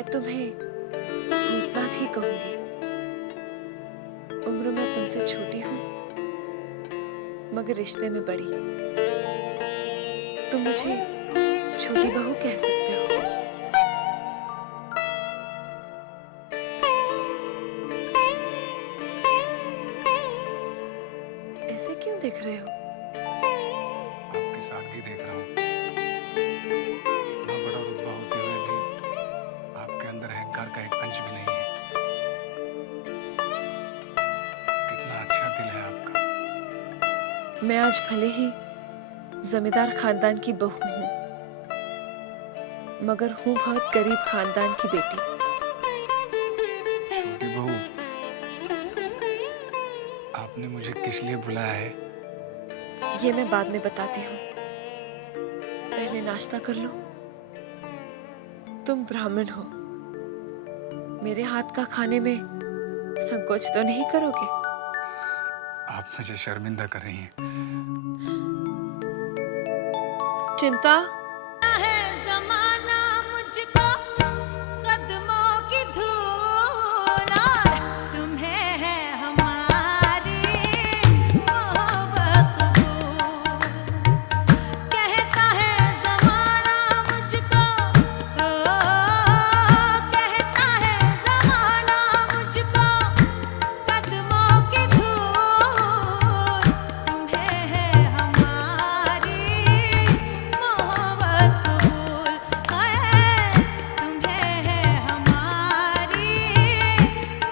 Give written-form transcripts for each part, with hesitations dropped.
मैं तुम्हें भूतनाथ ही कहूंगी। उम्र में तुमसे छोटी हूँ, मगर रिश्ते में बड़ी। तुम मुझे छोटी बहू कह सकते हो। ऐसे क्यों देख रहे हो? आपकी सादगी देख रहा हूँ। इतना बड़ा रुतबा होते हुए भी आपके अंदर अहंकार का एक अंश भी नहीं है। कितना अच्छा दिल है आपका। मैं आज भले ही जमींदार खानदान की बहू हूँ, मगर हूँ बहुत गरीब खानदान की बेटी। छोटी बहू, आपने मुझे किस लिए बुलाया है? ये मैं बाद में बताती हूँ, पहले नाश्ता कर लो। तुम ब्राह्मण हो, मेरे हाथ का खाने में संकोच तो नहीं करोगे? आप मुझे शर्मिंदा कर रही हैं। चिंता है ज़माना मुझको कदमों की धूल, और तुम्हें है हमारी मोहब्बत कबूल। कहता है ज़माना मुझको, कहता है ज़माना मुझको कदमों की धूल, तुम्हें है हमारी मोहब्बत कबूल। हाय, तुम्हें है हमारी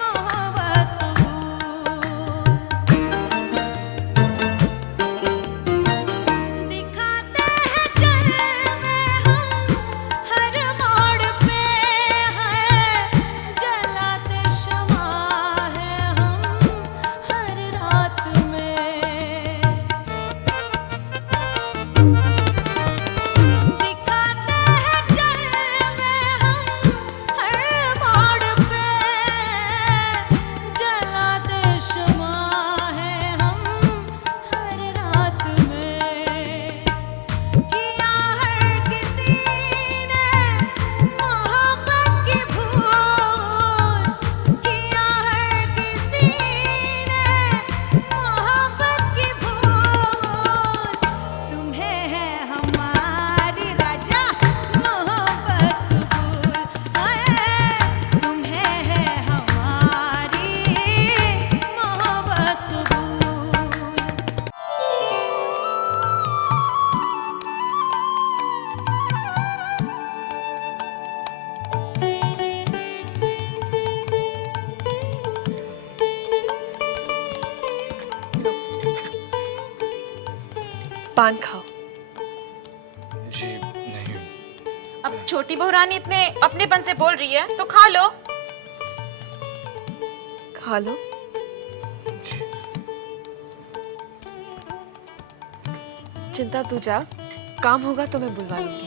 मोहब्बत कबूल। दिखाते हैं जलवे हम हर मोड़ पे, है जलाते शमा है हम हर रात में। दिखाते हैं जलवे हम हर मोड़ पे, जलाते शमा है हम हर रात में। जिया हर किसी ने मोहब्बत की भूल, जिया हर किसी ने मोहब्बत की भूल। तुम्हें है हमारी राजा मोहब्बत कबूल। हाय, तुम्हें है हमारी मोहब्बत कबूल। लो, पान खाओ। जी नहीं। अब छोटी बहू रानी इतने अपनेपन से बोल रही है तो खा लो। खा लो। जी। चिंता तू जा, काम होगा तो मैं बुलवा लूंगी।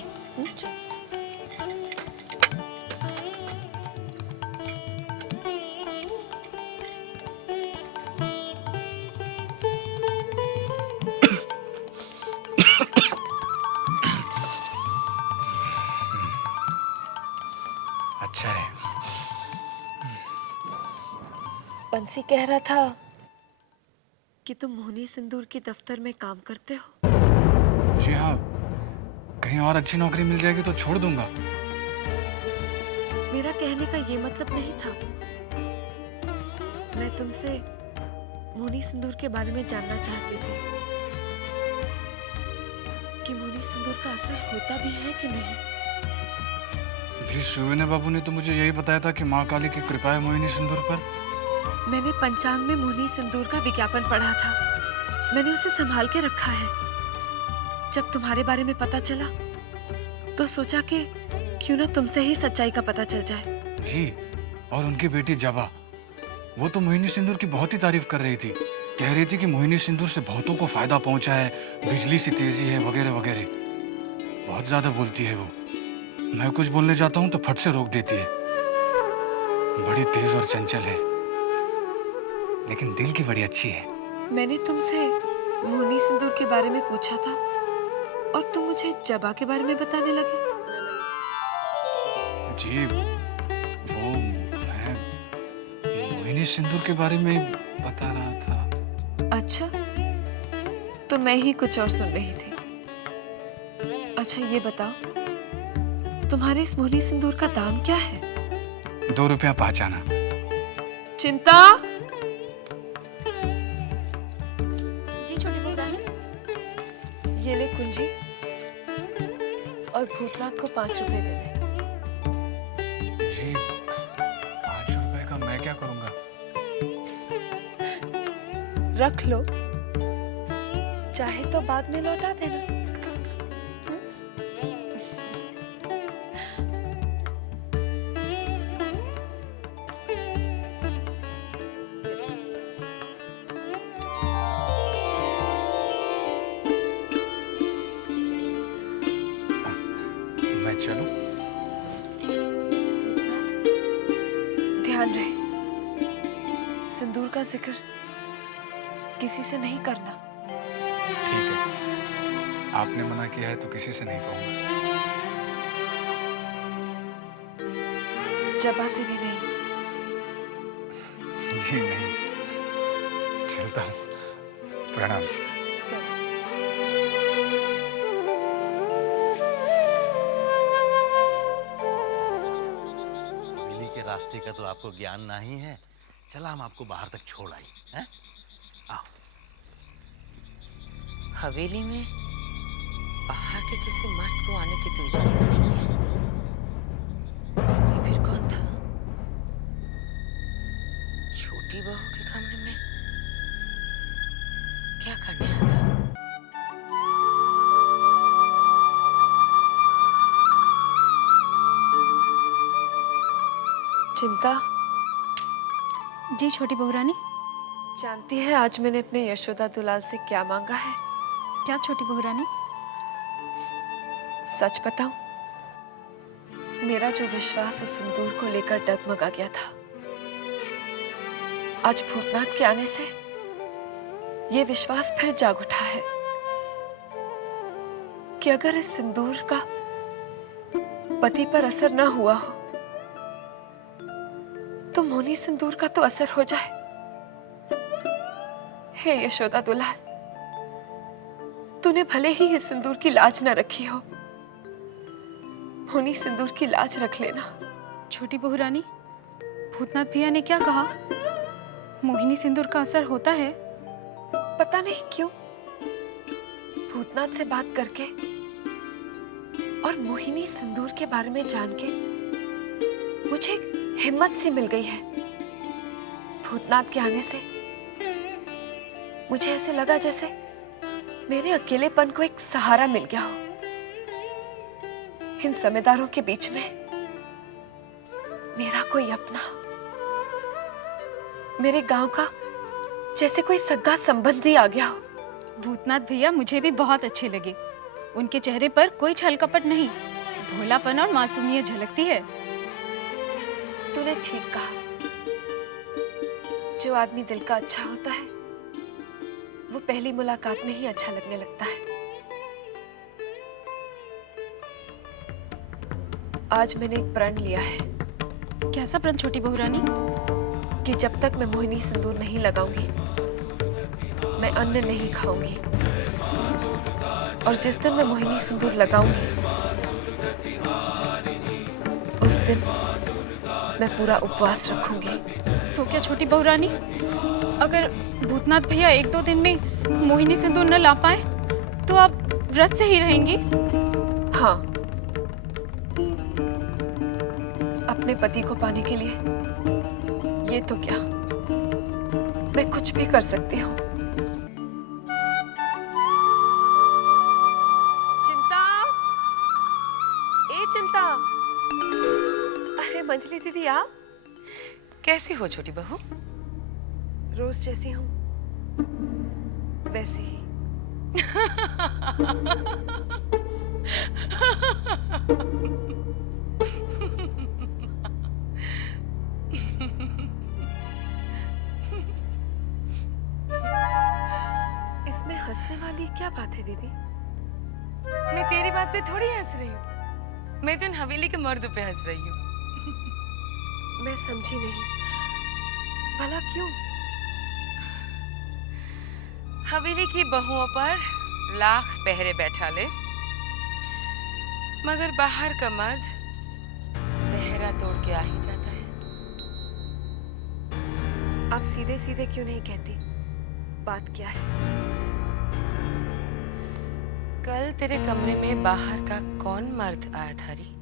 अच्छा है। बंसी कह रहा था कि तुम मोहनी सिंदूर के दफ्तर में काम करते हो। जी हाँ, कहीं और अच्छी नौकरी मिल जाएगी तो छोड़ दूंगा। मेरा कहने का ये मतलब नहीं था। मैं तुमसे मोहनी सिंदूर के बारे में जानना चाहती थी कि मोहनी सिंदूर का असर होता भी है कि नहीं। जी, सुविना बाबू ने तो मुझे यही बताया था कि माँ काली की कृपा है मोहिनी सिंदूर पर। मैंने पंचांग में मोहनी सिंदूर का विज्ञापन पढ़ा था, मैंने उसे संभाल के रखा है। जब तुम्हारे बारे में पता चला तो सोचा कि क्यों ना तुमसे ही सच्चाई का पता चल जाए। जी, और उनकी बेटी जबा, वो तो मोहिनी सिंदूर की बहुत ही तारीफ कर रही थी। कह रही थी कि मोहिनी सिंदूर से बहुतों को फायदा पहुंचा है, बिजली सी तेजी है वगैरह वगैरह। बहुत ज्यादा बोलती है वो। मैं कुछ बोलने जाता हूँ तो फट से रोक देती है। बड़ी तेज और चंचल है, लेकिन दिल की बड़ी अच्छी है। मैंने तुमसे मोहनी सिंदूर के बारे में पूछा था और तुम मुझे जबा के बारे में बताने लगे। जी, वो मैं मोहिनी सिंदूर के बारे में बता रहा था। अच्छा, तो मैं ही कुछ और सुन रही थी। अच्छा ये बताओ, तुम्हारे इस मोहनी सिंदूर का दाम क्या है? 2 रुपया पहचाना। चिंता, जी छोटी बहू रानी। ये ले कुंजी और भूतनाथ को 5 रुपए दे दे। जी 5 रुपए का मैं क्या करूंगा? रख लो, चाहे तो बाद में लौटा देना। मैं चलूं? ध्यान रहे, सिंदूर का जिक्र किसी से नहीं करना। ठीक है, आपने मना किया है तो किसी से नहीं कहूंगा। जबा से भी नहीं। जी नहीं, चलता हूँ। प्रणाम। हवेली के रास्ते का तो आपको ज्ञान नहीं है। चला हम आपको बाहर तक छोड़ आई हैं? आओ। हवेली में बाहर के किसी मर्द को आने की तो इजाजत नहीं है। ये फिर कौन था? छोटी बहू के कमरे में क्या करने आया था? चिंता, जी छोटी बहू रानी। जानती है आज मैंने अपने यशोदा दुलाल से क्या मांगा है? क्या छोटी बहू रानी? सच बताऊं, मेरा जो विश्वास इस सिंदूर को लेकर डगमगा गया था, आज भूतनाथ के आने से ये विश्वास फिर जाग उठा है कि अगर इस सिंदूर का पति पर असर ना हुआ हो तो मोहनी सिंदूर का तो असर हो जाए। हे यशोदा दुलाल, तूने भले ही इस सिंदूर की लाज न रखी हो, मोहनी सिंदूर की लाज रख लेना। छोटी बहू रानी, भूतनाथ भैया ने क्या कहा? मोहिनी सिंदूर का असर होता है? पता नहीं क्यों भूतनाथ से बात करके और मोहिनी सिंदूर के बारे में जान के मुझे एक हिम्मत सी मिल गई है। भूतनाथ के आने से मुझे ऐसे लगा जैसे मेरे अकेलेपन को एक सहारा मिल गया हो। इन जमींदारों के बीच में मेरा कोई अपना, मेरे गांव का जैसे कोई सगा संबंधी आ गया हो। भूतनाथ भैया मुझे भी बहुत अच्छे लगे। उनके चेहरे पर कोई छल कपट नहीं, भोलापन और मासूमियत झलकती है। तूने ठीक कहा, जो आदमी दिल का अच्छा होता है वो पहली मुलाकात में ही अच्छा लगने लगता है। आज मैंने एक प्रण लिया है कैसा प्रण छोटी बहू रानी? कि जब तक मैं मोहिनी सिंदूर नहीं लगाऊंगी मैं अन्न नहीं खाऊंगी, और जिस दिन मैं मोहिनी सिंदूर लगाऊंगी उस दिन मैं पूरा उपवास रखूंगी। तो क्या छोटी बहू रानी, अगर भूतनाथ भैया 1-2 दिन में मोहिनी सिंदूर न ला पाए तो आप व्रत से ही रहेंगी? हाँ, अपने पति को पाने के लिए ये तो क्या, मैं कुछ भी कर सकती हूँ। चिंता, ए चिंता, अरे मंजली दीदी आप? कैसी हो छोटी बहू? रोज जैसी हूँ वैसी ही। इसमें हंसने वाली क्या बात है दीदी? मैं तेरी बात पे थोड़ी हंस रही हूँ, मैं तो इन हवेली के मर्द पे हंस रही हूँ। मैं समझी नहीं। भला क्यों? हवेली की बहुओं पर लाख पहरे बैठा ले, मगर बाहर का मर्द पहरा तोड़ के आ ही जाता है। आप सीधे सीधे क्यों नहीं कहती? बात क्या है? कल तेरे कमरे में बाहर का कौन मर्द आया था री?